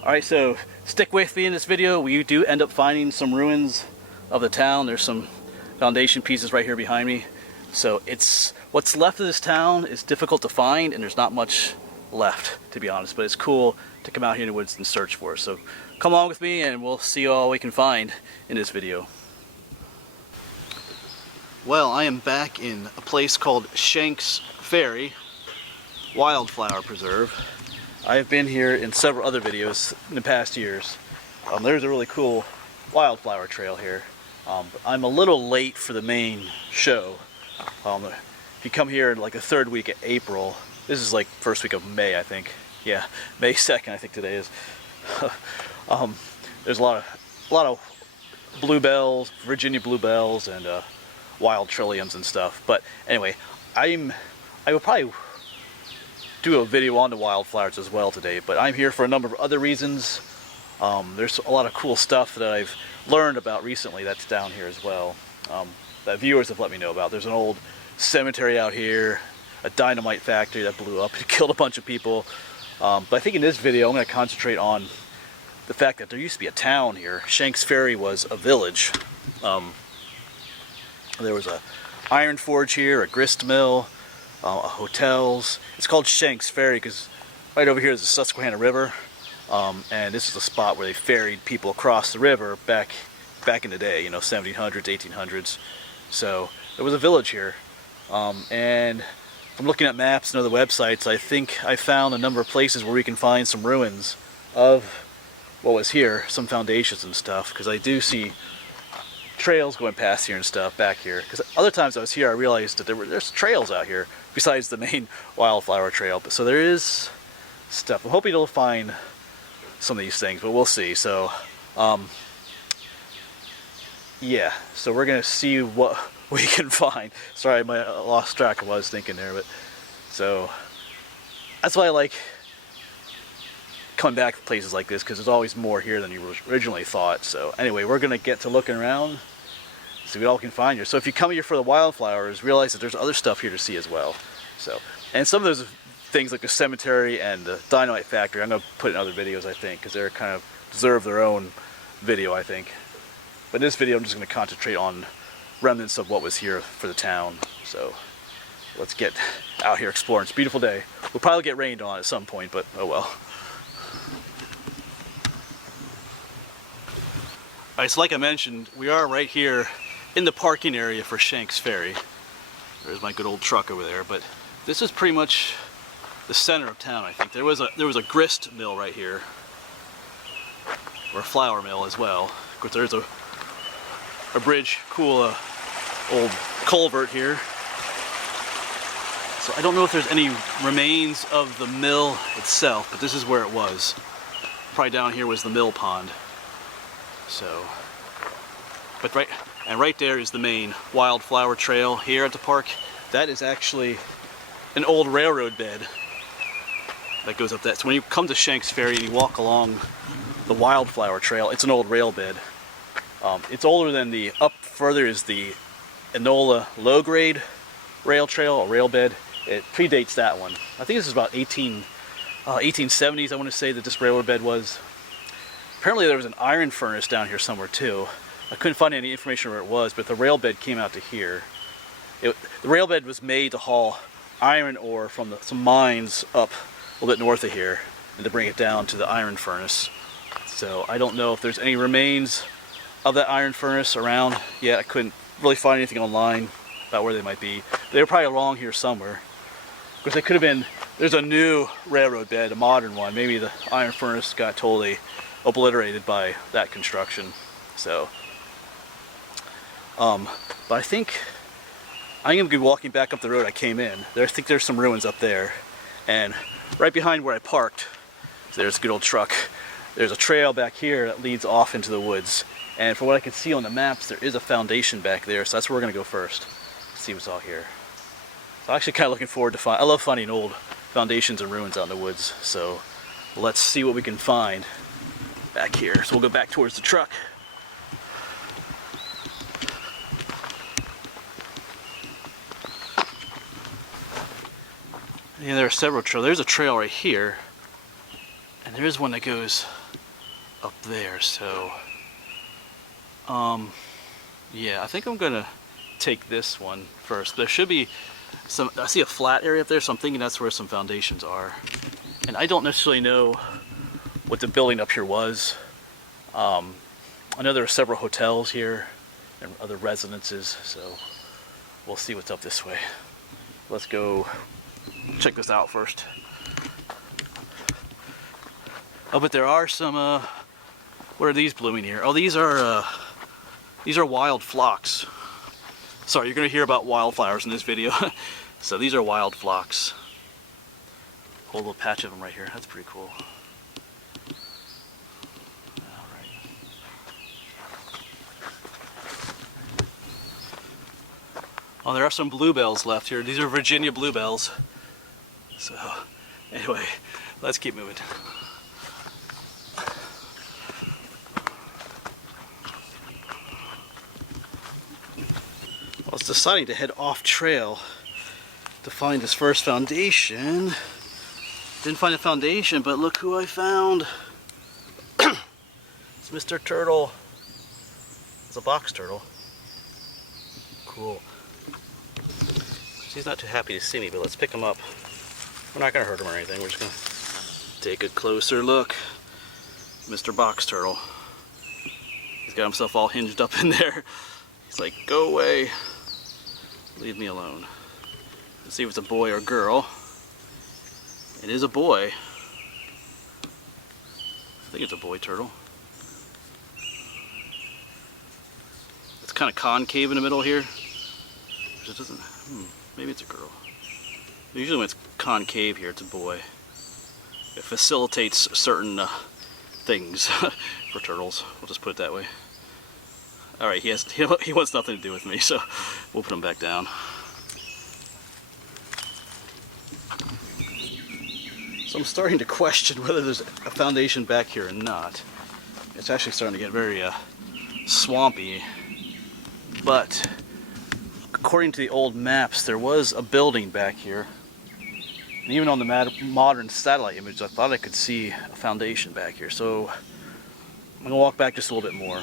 Alright, so stick with me in this video. We do end up finding some ruins of the town. There's some foundation pieces right here behind me. So it's what's left of this town is difficult to find, and there's not much left, to be honest. But it's cool to come out here in the woods and search for it. So come along with me and we'll see all we can find in this video. Well, I am back in a place called Shenks Ferry Wildflower Preserve. I have been here in several other videos in the past years. There's a really cool wildflower trail here. I'm a little late for the main show. If you come here in like the third week of April, this is like first week of May, I think. Yeah, May 2nd, I think today is. There's a lot of bluebells, Virginia bluebells, and wild trilliums and stuff. But anyway, I will probably do a video on the wildflowers as well today, but I'm here for a number of other reasons. There's a lot of cool stuff that I've learned about recently that's down here as well, that viewers have let me know about. There's an old cemetery out here, a dynamite factory that blew up and killed a bunch of people. But I think in this video I'm going to concentrate on the fact that there used to be a town here. Shenks Ferry was a village. There was a iron forge here, a grist mill, hotels. It's called Shenks Ferry because right over here is the Susquehanna River, and this is a spot where they ferried people across the river back in the day, you know, 1700s, 1800s. So there was a village here, and from looking at maps and other websites, I think I found a number of places where we can find some ruins of what was here, some foundations and stuff, because I do see trails going past here and stuff back here. Because other times I was here, I realized that there's trails out here besides the main wildflower trail. But so there is stuff. I'm hoping to find some of these things, but we'll see. So yeah, so we're gonna see what we can find. Sorry, I lost track of what I was thinking there, but so that's why I like coming back to places like this, because there's always more here than you originally thought. So anyway, we're gonna get to looking around, see what all we can find here. So if you come here for the wildflowers, realize that there's other stuff here to see as well. So, and some of those things like the cemetery and the dynamite factory, I'm gonna put in other videos, I think, because they're kind of deserve their own video, I think. But in this video, I'm just gonna concentrate on remnants of what was here for the town. So let's get out here exploring. It's a beautiful day. We'll probably get rained on at some point, but oh well. Alright, so like I mentioned, we are right here in the parking area for Shenks Ferry. There's my good old truck over there, but this is pretty much the center of town, I think. There was a grist mill right here, or a flour mill as well. Of course, there's a bridge, cool old culvert here. So I don't know if there's any remains of the mill itself, but this is where it was. Probably down here was the mill pond. So, but right there is the main wildflower trail here at the park. That is actually an old railroad bed that goes up that. So when you come to Shenks Ferry and you walk along the wildflower trail, it's an old rail bed. It's older than the, up further is the Enola low grade rail trail or rail bed. It predates that one. I think this is about 1870s, I want to say, that this railroad bed was. Apparently there was an iron furnace down here somewhere too. I couldn't find any information where it was, but the rail bed came out to here. The rail bed was made to haul iron ore from some mines up a little bit north of here and to bring it down to the iron furnace. So I don't know if there's any remains of that iron furnace around yet. I couldn't really find anything online about where they might be. They were probably along here somewhere. Of course, they could have been, there's a new railroad bed, a modern one. Maybe the iron furnace got totally obliterated by that construction. So, but I think I'm gonna be walking back up the road I came in. I think there's some ruins up there, and right behind where I parked, there's a good old truck. There's a trail back here that leads off into the woods, and from what I can see on the maps, there is a foundation back there. So that's where we're gonna go first. See what's all here. So I'm actually kind of looking forward to I love finding old foundations and ruins out in the woods. So let's see what we can find back here. So we'll go back towards the truck. Yeah, there are several trails. There's a trail right here, and there's one that goes up there. So, yeah, I think I'm gonna take this one first. There should be some, I see a flat area up there, so I'm thinking that's where some foundations are. And I don't necessarily know what the building up here was. I know there are several hotels here and other residences, so we'll see what's up this way. Let's go check this out first. Oh, but there are some, what are these blooming here? Oh, these are wild phlox. Sorry, you're gonna hear about wildflowers in this video. So these are wild phlox. Whole little patch of them right here. That's pretty cool. Oh, there are some bluebells left here. These are Virginia bluebells. So, anyway, let's keep moving. Well, I was deciding to head off trail to find this first foundation. Didn't find a foundation, but look who I found. It's Mr. Turtle. It's a box turtle. Cool. He's not too happy to see me, but let's pick him up. We're not going to hurt him or anything. We're just going to take a closer look. Mr. Box Turtle. He's got himself all hinged up in there. He's like, go away. Leave me alone. Let's see if it's a boy or girl. It is a boy. I think it's a boy turtle. It's kind of concave in the middle here. It doesn't. Maybe it's a girl. Usually when it's concave here, it's a boy. It facilitates certain things for turtles. We'll just put it that way. All right, he wants nothing to do with me, so we'll put him back down. So I'm starting to question whether there's a foundation back here or not. It's actually starting to get very swampy, but according to the old maps, there was a building back here. And even on the modern satellite image, I thought I could see a foundation back here. So I'm going to walk back just a little bit more.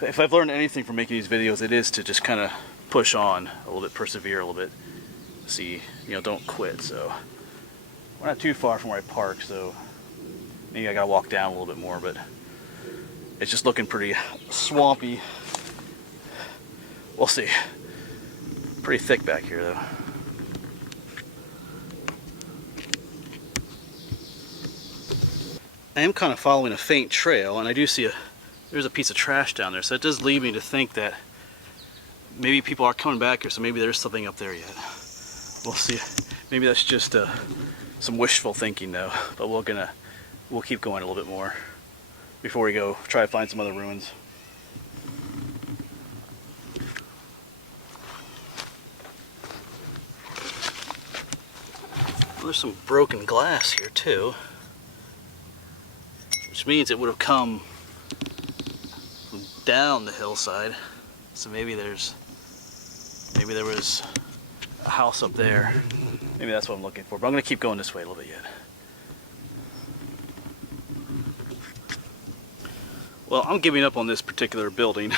If I've learned anything from making these videos, it is to just kind of push on a little bit, persevere a little bit. See, don't quit. So we're not too far from where I park, so maybe I got to walk down a little bit more, but it's just looking pretty swampy. We'll see. Pretty thick back here, though. I am kind of following a faint trail, and I do see there's a piece of trash down there, so it does lead me to think that maybe people are coming back here, so maybe there's something up there yet. We'll see. Maybe that's just some wishful thinking, though. But we'll keep going a little bit more before we go try to find some other ruins. There's some broken glass here too, which means it would have come down the hillside. So maybe there was a house up there. Maybe that's what I'm looking for. But I'm going to keep going this way a little bit yet. Well, I'm giving up on this particular building.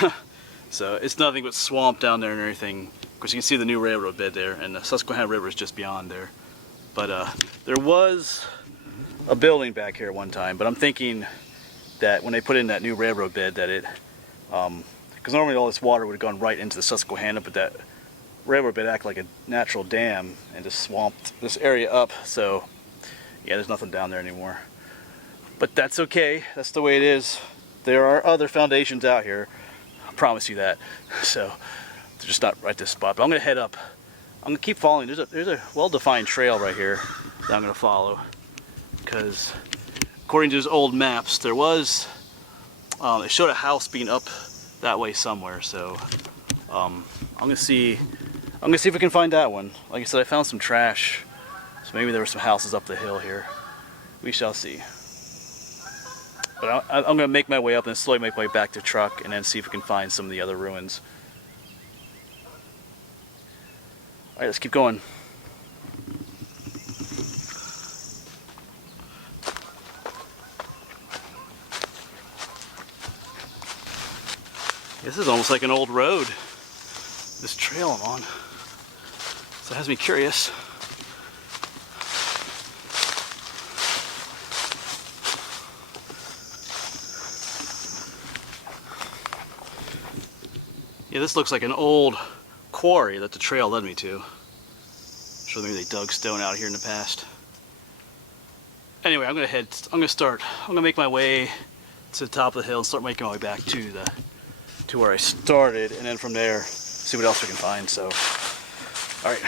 So it's nothing but swamp down there and everything. Of course, you can see the new railroad bed there, and the Susquehanna River is just beyond there. But there was a building back here at one time, but I'm thinking that when they put in that new railroad bed that it, because normally all this water would have gone right into the Susquehanna, but that railroad bed acted like a natural dam and just swamped this area up. So yeah, there's nothing down there anymore. But that's okay, that's the way it is. There are other foundations out here, I promise you that. So they're just not right this spot. But I'm gonna head up. I'm gonna keep following. There's a well-defined trail right here that I'm gonna follow, because according to those old maps, there was it showed a house being up that way somewhere. So I'm gonna see if we can find that one. Like I said, I found some trash, so maybe there were some houses up the hill here. We shall see. But I'm gonna make my way up and slowly make my way back to truck, and then see if we can find some of the other ruins. Alright, let's keep going. This is almost like an old road, this trail I'm on. So it has me curious. Yeah, this looks like an old quarry that the trail led me to. Sure, maybe they dug stone out here in the past. Anyway, I'm gonna make my way to the top of the hill and start making my way back to where I started, and then from there, see what else we can find. So, all right.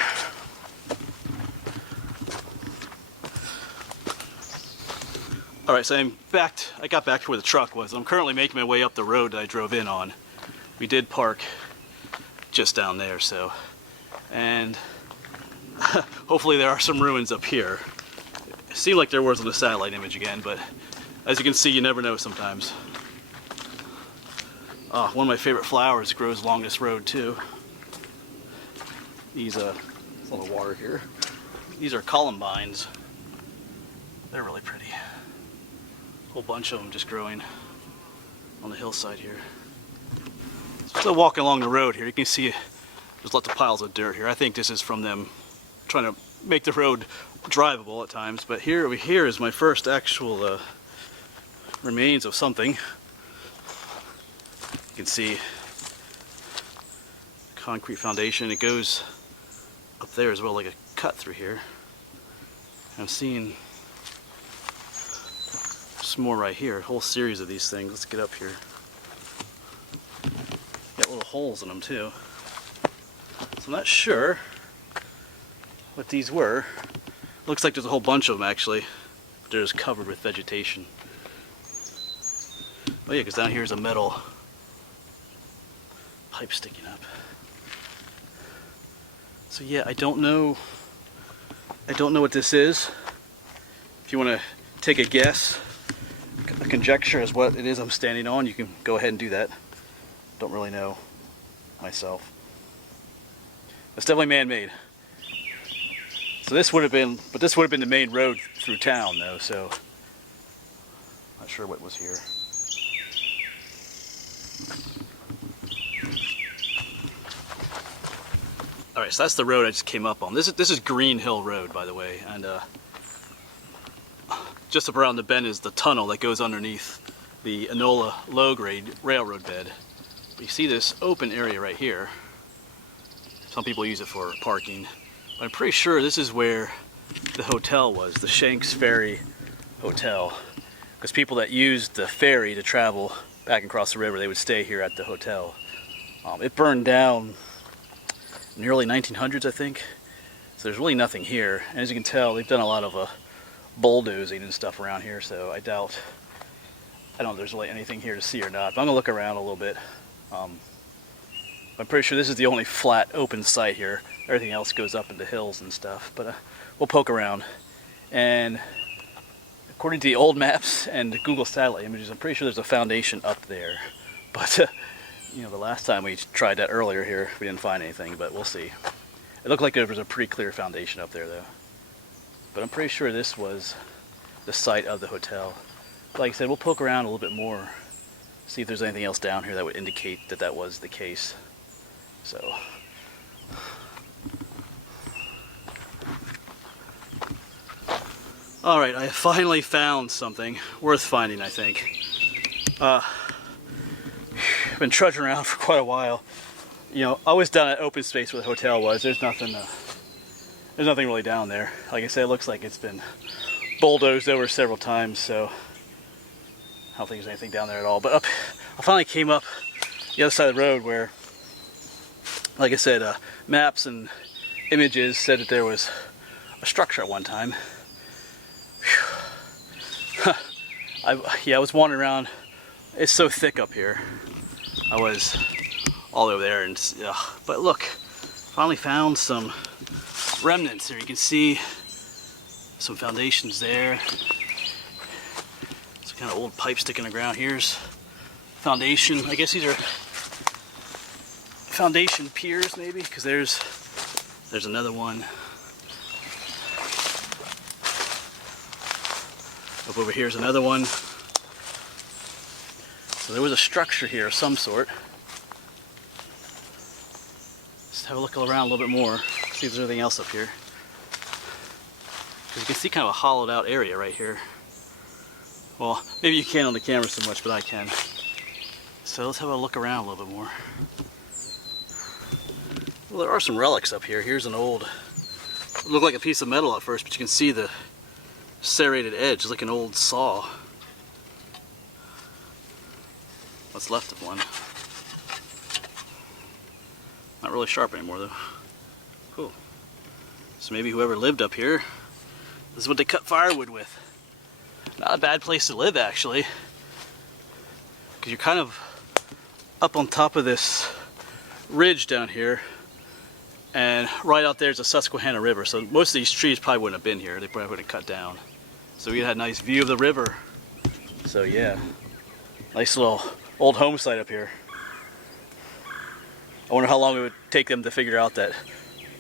All right, so I got back to where the truck was. I'm currently making my way up the road that I drove in on. We did park just down there, so, and hopefully there are some ruins up here. It seemed like there was on the satellite image again, but as you can see, you never know sometimes. One of my favorite flowers grows along this road too. These, a little water here. These are columbines. They're really pretty. A whole bunch of them just growing on the hillside here. Still walking along the road here, you can see there's lots of piles of dirt here. I think this is from them trying to make the road drivable at times, but over here is my first actual remains of something. You can see concrete foundation. It goes up there as well, like a cut through here. I'm seeing some more right here, a whole series of these things. Let's get up here. Got little holes in them too. So I'm not sure what these were. Looks like there's a whole bunch of them actually, but they're just covered with vegetation. Oh yeah, because down here is a metal pipe sticking up. So yeah, I don't know what this is. If you want to take a guess, a conjecture as what it is I'm standing on, you can go ahead and do that. Don't really know myself. It's definitely man-made. So this would have been, the main road through town though, so not sure what was here. Alright, so that's the road I just came up on. This is Green Hill Road, by the way, and just up around the bend is the tunnel that goes underneath the Enola low-grade railroad bed. But you see this open area right here. Some people use it for parking. But I'm pretty sure this is where the hotel was, the Shenks Ferry Hotel. Because people that used the ferry to travel back across the river, they would stay here at the hotel. It burned down in the early 1900s, I think. So there's really nothing here. And as you can tell, they've done a lot of bulldozing and stuff around here, so I don't know if there's really anything here to see or not. But I'm gonna look around a little bit. I'm pretty sure this is the only flat open site here. Everything else goes up into hills and stuff, but we'll poke around. And according to the old maps and the Google satellite images, I'm pretty sure there's a foundation up there. But you know, the last time we tried that earlier here, we didn't find anything, but we'll see. It looked like there was a pretty clear foundation up there though. But I'm pretty sure this was the site of the hotel. Like I said, we'll poke around a little bit more, see if there's anything else down here that would indicate that that was the case. So, all right, I finally found something worth finding, I think. I've been trudging around for quite a while. You know, I was down at open space where the hotel was. There's nothing really down there. Like I said, it looks like it's been bulldozed over several times, so I don't think there's anything down there at all. But I finally came up the other side of the road where, like I said, maps and images said that there was a structure at one time. I was wandering around. It's so thick up here. I was all over there, and but look, finally found some remnants here. You can see some foundations there. Some kind of old pipe sticking in the ground. Here's foundation. I guess these are foundation piers, maybe, because there's another one up over here is another one. So there was a structure here of some sort. have a look around a little bit more, see if there's anything else up here. Because you can see kind of a hollowed out area right here. Well, maybe you can't on the camera so much, but I can. So let's have a look around a little bit more. Well, there are some relics up here. Here's an old, it looked like a piece of metal at first, but you can see the serrated edge, like an old saw. What's left of one. Not really sharp anymore though. Cool. So maybe whoever lived up here, this is what they cut firewood with. Not a bad place to live actually, because you're kind of up on top of this ridge down here, and right out there's the Susquehanna River, so most of these trees probably wouldn't have been here. They probably would have cut down. So we had a nice view of the river. So yeah, nice little old home site up here. I wonder how long it would take them to figure out that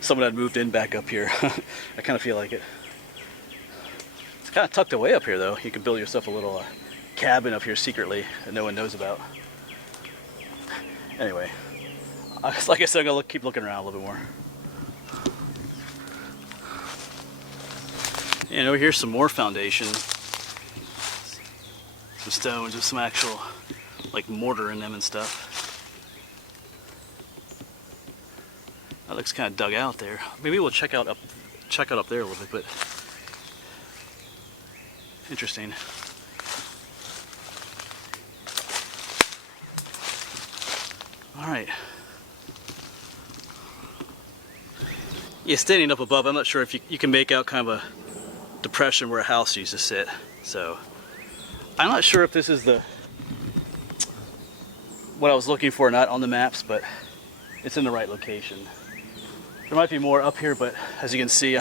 someone had moved in back up here. I kind of feel like it. It's kind of tucked away up here though. You can build yourself a little cabin up here secretly that no one knows about. Anyway, like I said, I'm gonna keep looking around a little bit more. And over here's some more foundation. Some stones with some actual like mortar in them and stuff. That looks kind of dug out there. Maybe we'll check out up there a little bit, but interesting. All right. Yeah, standing up above, I'm not sure if you can make out kind of a depression where a house used to sit. So I'm not sure if this is what I was looking for, not on the maps, but it's in the right location. There might be more up here, but as you can see,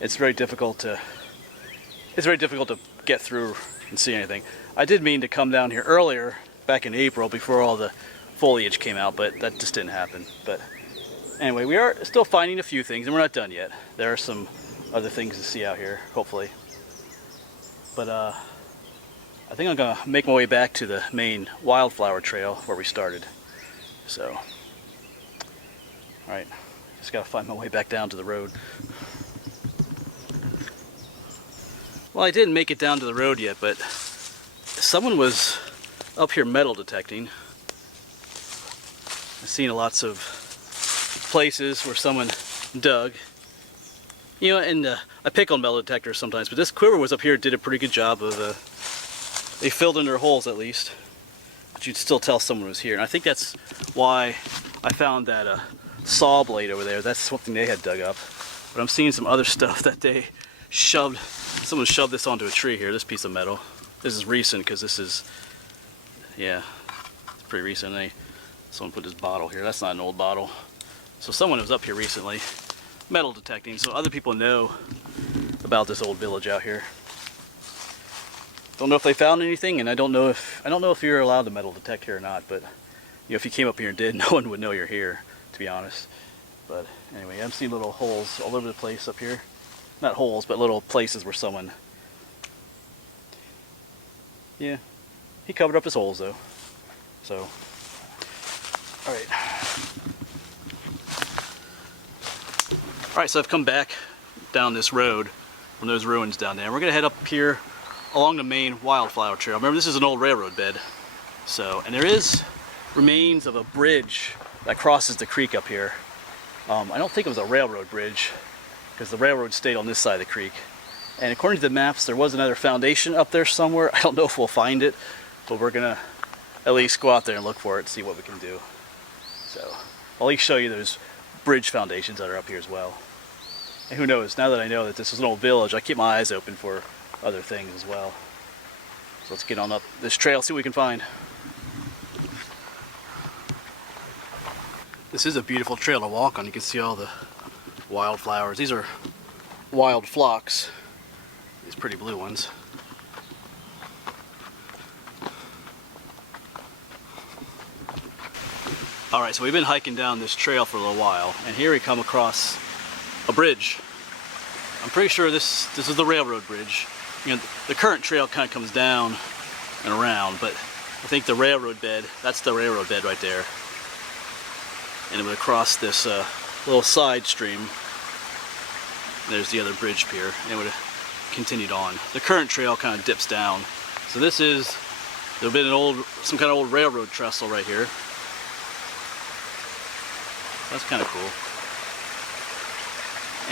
it's very difficult to get through and see anything. I did mean to come down here earlier, back in April, before all the foliage came out, but that just didn't happen. But anyway, we are still finding a few things, and we're not done yet. There are some other things to see out here, hopefully. But I think I'm gonna make my way back to the main wildflower trail where we started. So, all right. Just gotta find my way back down to the road. Well, I didn't make it down to the road yet, but someone was up here metal detecting. I've seen lots of places where someone dug. You know, and I pick on metal detectors sometimes, but this quiver was up here, did a pretty good job of, they filled in their holes at least. But you'd still tell someone was here. And I think that's why I found that saw blade over there. That's something they had dug up. But I'm seeing some other stuff that someone shoved this onto a tree here, this piece of metal. This is recent because this is, yeah, it's pretty recent. Someone put this bottle here. That's not an old bottle. So someone was up here recently, metal detecting, so other people know about this old village out here. Don't know if they found anything, and I don't know if you're allowed to metal detect here or not, but you know, if you came up here and did, no one would know you're here, to be honest. But anyway, I'm seeing little holes all over the place up here. Not holes, but little places where someone, yeah, he covered up his holes though. So, all right. All right, so I've come back down this road from those ruins down there. We're gonna head up here along the main wildflower trail. Remember, this is an old railroad bed. So, and there is remains of a bridge that crosses the creek up here. I don't think it was a railroad bridge because the railroad stayed on this side of the creek. And according to the maps, there was another foundation up there somewhere. I don't know if we'll find it, but we're gonna at least go out there and look for it and see what we can do. So, I'll at least show you those bridge foundations that are up here as well. And who knows, now that I know that this is an old village, I keep my eyes open for other things as well. So let's get on up this trail, see what we can find. This is a beautiful trail to walk on. You can see all the wildflowers. These are wild phlox, these pretty blue ones. Alright, so we've been hiking down this trail for a little while, and here we come across a bridge. I'm pretty sure this is the railroad bridge. You know, the current trail kind of comes down and around, but I think the railroad bed, that's the railroad bed right there. And it would cross this little side stream. There's the other bridge pier, and it would have continued on. The current trail kind of dips down. So this is, there'll be some kind of old railroad trestle right here. That's kind of cool.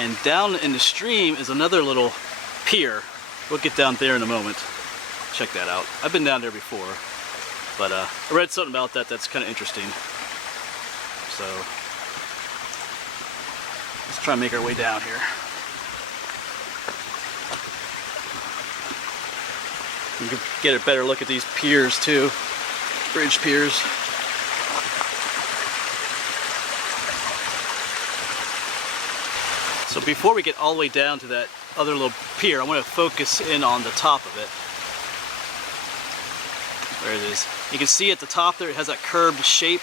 And down in the stream is another little pier. We'll get down there in a moment. Check that out. I've been down there before, but I read something about that that's kind of interesting. So let's try and make our way down here. You can get a better look at these piers too, bridge piers. So before we get all the way down to that other little pier, I want to focus in on the top of it. There it is. You can see at the top there it has that curved shape.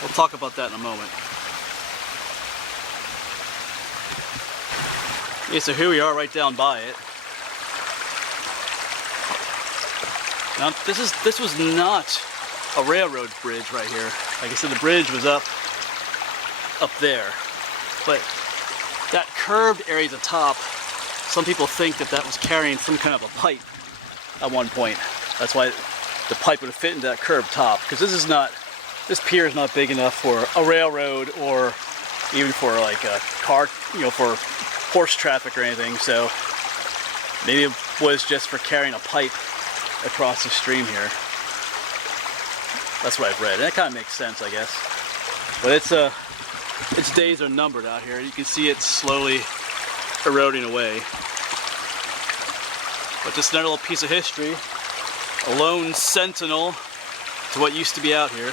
We'll talk about that in a moment. Okay, so here we are right down by it. Now this was not a railroad bridge right here. Like I said, the bridge was up there. But that curved area at the top, some people think that that was carrying some kind of a pipe at one point. That's why the pipe would have fit into that curved top. Because this pier is not big enough for a railroad or even for like a car, for horse traffic or anything. So maybe it was just for carrying a pipe across the stream here. That's what I've read. And that kind of makes sense, I guess. But its days are numbered out here. You can see it slowly eroding away. But just another little piece of history. A lone sentinel to what used to be out here.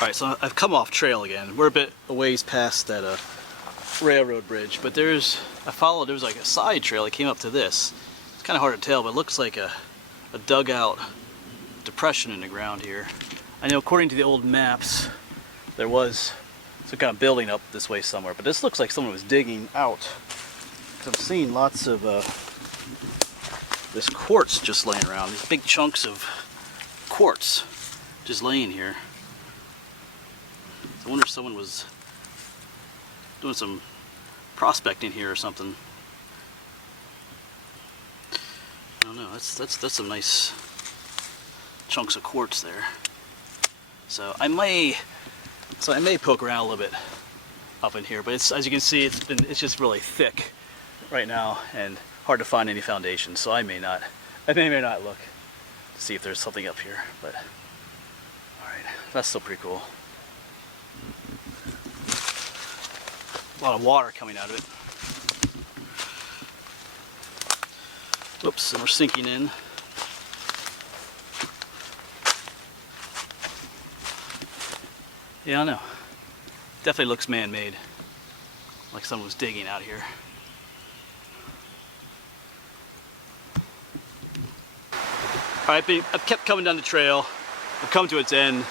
Alright, so I've come off trail again. We're a bit a ways past that railroad bridge, but there was like a side trail that came up to this. It's kind of hard to tell, but it looks like a dugout depression in the ground here. I know according to the old maps, there was some kind of building up this way somewhere, but this looks like someone was digging out. I'm seeing lots of this quartz just laying around, these big chunks of quartz just laying here. I wonder if someone was doing some prospecting here or something. I don't know. That's some nice chunks of quartz there. So I may poke around a little bit up in here, but as you can see, it's just really thick right now and hard to find any foundation. So I may not look to see if there's something up here. But all right, that's still pretty cool. A lot of water coming out of it. Whoops, and we're sinking in. Yeah, I know. Definitely looks man-made. Like someone was digging out here. Alright, I've kept coming down the trail. I've come to its end.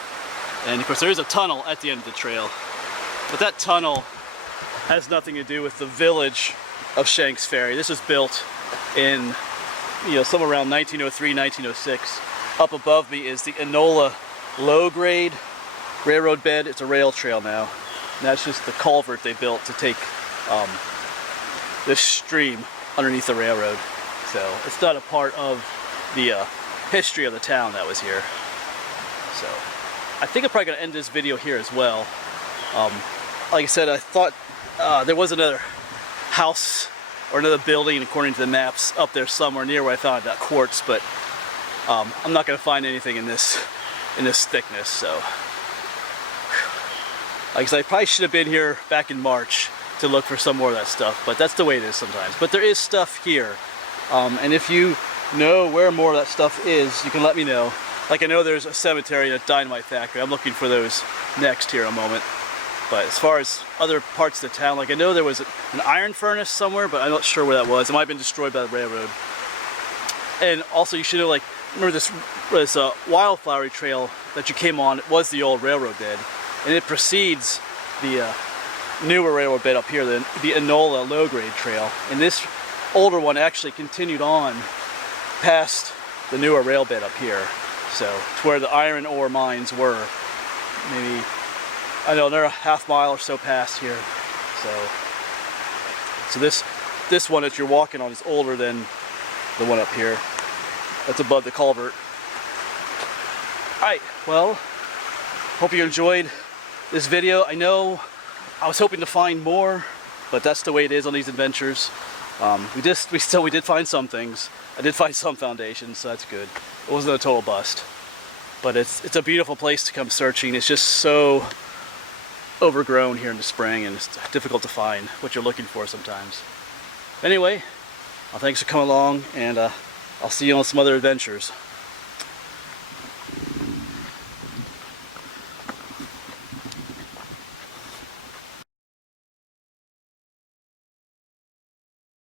And of course there is a tunnel at the end of the trail. But that tunnel has nothing to do with the village of Shenks Ferry. This was built in, somewhere around 1903, 1906. Up above me is the Enola low-grade railroad bed. It's a rail trail now. And that's just the culvert they built to take this stream underneath the railroad. So it's not a part of the history of the town that was here. So I think I'm probably going to end this video here as well. Like I said, I thought there was another house or another building, according to the maps, up there somewhere near where I found that quartz, but I'm not going to find anything in this thickness. So, like I said, I probably should have been here back in March to look for some more of that stuff, but that's the way it is sometimes. But there is stuff here, and if you know where more of that stuff is, you can let me know. Like I know there's a cemetery and a dynamite factory. I'm looking for those next here in a moment. But as far as other parts of the town, like I know there was an iron furnace somewhere, but I'm not sure where that was. It might have been destroyed by the railroad. And also you should know, like, remember this wildflowery trail that you came on, it was the old railroad bed. And it precedes the newer railroad bed up here, the Enola low-grade trail. And this older one actually continued on past the newer rail bed up here. So it's where the iron ore mines were. Maybe, I don't know, they're a half-mile or so past here. So this one that you're walking on is older than the one up here. That's above the culvert. Alright, well, hope you enjoyed this video. I know I was hoping to find more, but that's the way it is on these adventures. We did find some things. I did find some foundations, so that's good. It wasn't a total bust. But it's a beautiful place to come searching. It's just so overgrown here in the spring, and it's difficult to find what you're looking for sometimes. Anyway, thanks for coming along, and I'll see you on some other adventures.